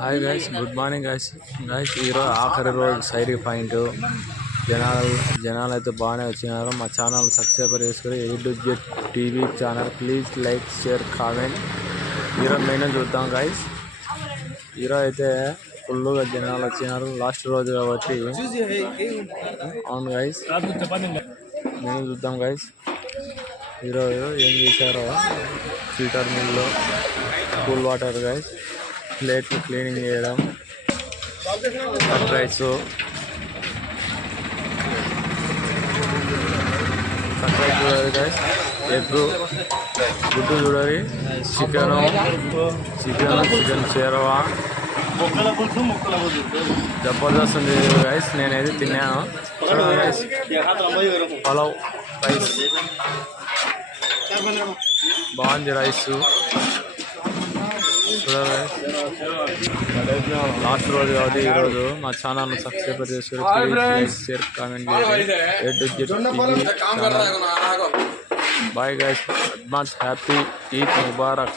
Hi guys, good morning guys. ఈరోజు ఆఖరి రోజు సైడ్ పాయింట్. జనాలు అయితే బాగానే వచ్చినారు. మా ఛానల్ సబ్స్క్రైబర్ చేసుకుని A2Z TV channel. Please like, share, comment. ఈరోజు మెయిన్ చూద్దాం గైస్. ఈరోజు అయితే ఫుల్గా జనాలు వచ్చినారు. లాస్ట్ రోజు కాబట్టి అవును గైస్, మెయిన్ చూద్దాం గైస్. ఈరోజు ఏం చేశారో ఫిల్టర్ మిల్లు, కూల్ వాటర్ గైస్, ప్లేట్లు క్లీనింగ్ చేయడం, కట్ రైస్ చూడాలి గైస్, ఎగ్, గుడ్డు చూడాలి, చికెన్ చేరవా జబర్దస్త్ ఉంది గైస్. నేనైతే తిన్నాను. గైస్ పలావ్ రైస్ బాగుంది. రైస్ లాస్ట్ రోజు కాబట్టి ఈరోజు మా ఛానల్ సబ్స్క్రైబర్ చేసుకుని షేర్, కామెంట్ చేయండి. Bye guys, advance happy Eid Mubarak.